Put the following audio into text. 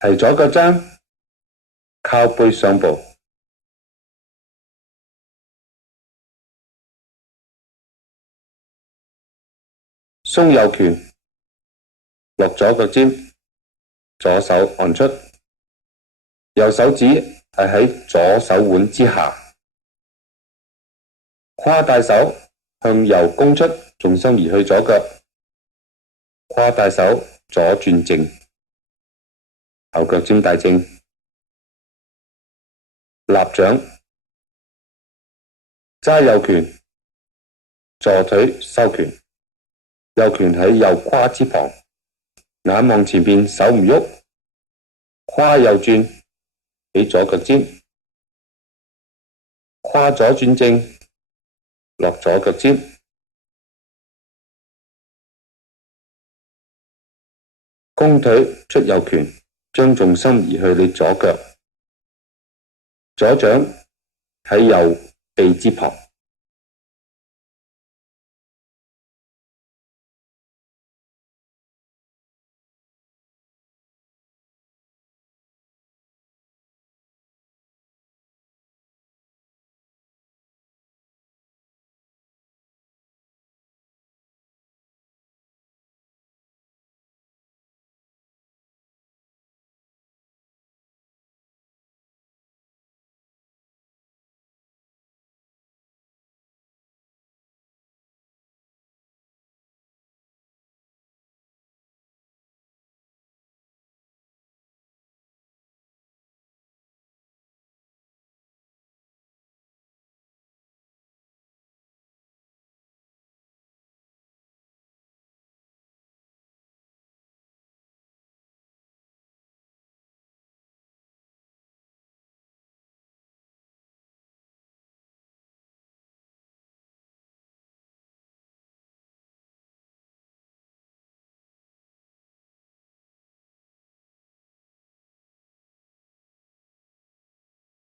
提左腳踭，靠背上步。鬆右拳，落左腳尖，左手按出，右手指係喺左手腕之下，跨大手向右攻出，重心移去左腳，跨大手左轉正，後腳尖大正，立掌，揸右拳，坐腿收拳，右拳喺右胯之旁，眼望前邊，手唔喐，胯右轉，起左腳尖，胯左轉正，落左腳尖，弓腿出右拳，將重心移去你左腳，左掌喺右臂之旁。